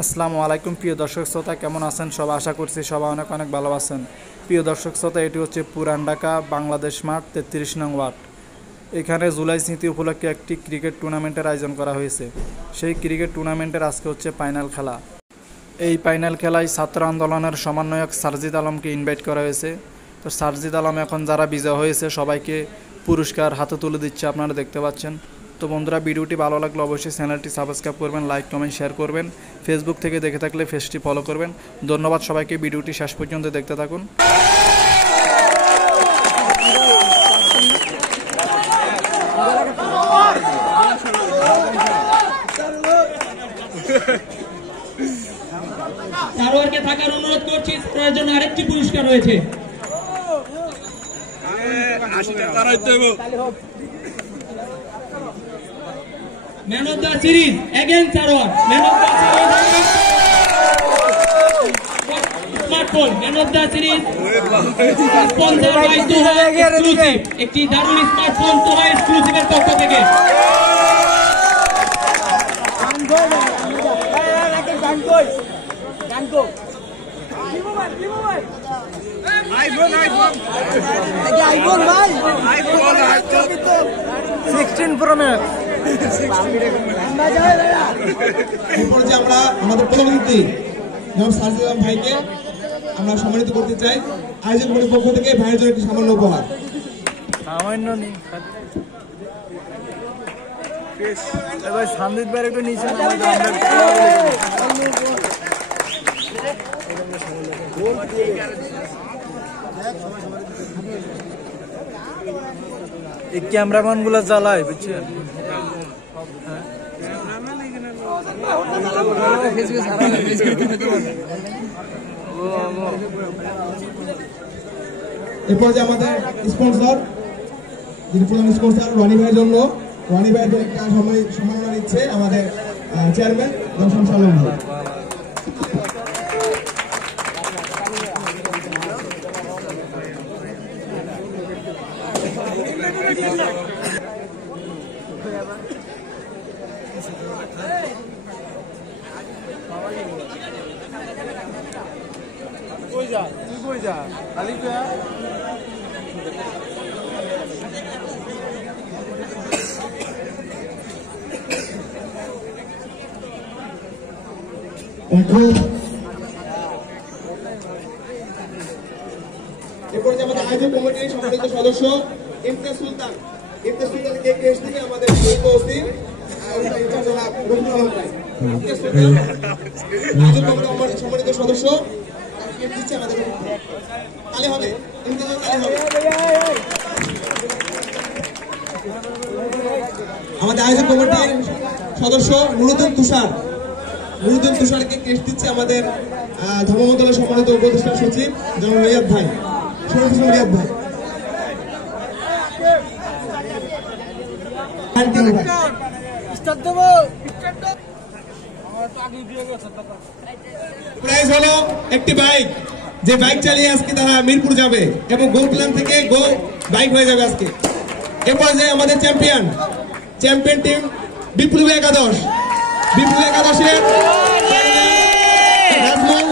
আসসালামু আলাইকুম প্রিয় দর্শক শ্রোতা, কেমন আছেন সবাই? আশা করছি সবাই অনেক অনেক ভালো আছেন। প্রিয় দর্শক শ্রোতা, এটি হচ্ছে পুরান ঢাকা বাংলাদেশ মাঠ 33 নং ওয়ার্ড। এখানে জুলাই স্মৃতি উপলক্ষে একটি ক্রিকেট টুর্নামেন্টের আয়োজন করা হয়েছে। সেই ক্রিকেট টুর্নামেন্টের আজকে হচ্ছে ফাইনাল খেলা। এই ফাইনাল খেলায় ছাত্র আন্দোলনের সমন্বয়ক সারজিদ আলমকে ইনভাইট করা হয়েছে। তো সারজিদ আলম এখন যারা বিজয় হয়েছে সবাইকে পুরস্কার হাতে তুলে দিচ্ছে, আপনারা দেখতে পাচ্ছেন। তো বন্ধুরা, ভিডিওটি ভালো লাগলে অবশ্যই চ্যানেলটি সাবস্ক্রাইব করবেন, লাইক কমেন্ট শেয়ার করবেন। ফেসবুক থেকে দেখে থাকলে পেজটি ফলো করবেন। ধন্যবাদ সবাইকে, ভিডিওটি শেষ পর্যন্ত দেখতে থাকুন। সারোয়ারকে থাকার অনুরোধ করছি, তার জন্য আরেকটি পুরস্কার রয়েছে। Man of the series again Sarwar. Man of the series smartphone. Man of the series sponsor by Toha exclusive. একটি দারুণ স্মার্টফোন তোহা এক্সক্লুসিভের পক্ষ থেকে। আমরা আমাদের প্রধানমন্ত্রী জনাব সারজিদ আলম ভাইকে আমরা সম্মানিত করতে চাই। আয়োজক কমিটির পক্ষ থেকে ভাইয়ের জন্য একটি সামান্য উপহার। সান্দিদ ভাই একটু নিচে এই ক্যামেরাম্যান গুলা জ্বালায়, বুঝছেন? এরপর যে আমাদের স্পন্সর, যিনি প্রধান স্পন্সর রনি ভাইয়ের জন্য, রনি ভাইয়ের জন্য একটা সম্মাননা নিচ্ছে আমাদের চেয়ারম্যান জনাব সালাম ভাই। এরপর যে আমাদের আয়োজক কমিটির সম্মানিত সদস্য ইমতিয়াজ সুলতান, ইমতিয়াজ সুলতানকে কেস থেকে আমাদের উপস্থিত আয়োজক কমিটির সম্মানিত সদস্য দিচ্ছে আমাদের তালে হবে, ইমতিয়াজ তালে হবে। আমাদের আয়োজক কমিটির সদস্য নুরুদ্দিন তুষারকে কেস দিচ্ছে আমাদের ধর্ম মন্ত্রণালয়ের সম্মানিত উপদেষ্টা সচিব জনাব রিয়াদ ভাই, রিয়াদ ভাই। প্রাইজ হলো একটি বাইক, যে বাইক চালিয়ে আজকে তারা মিরপুর যাবে এবং গো প্ল্যান থেকে গো বাইক হয়ে যাবে আজকে। এরপর যে আমাদের চ্যাম্পিয়ন টিম বিপ্লবী একাদশের নাজমুল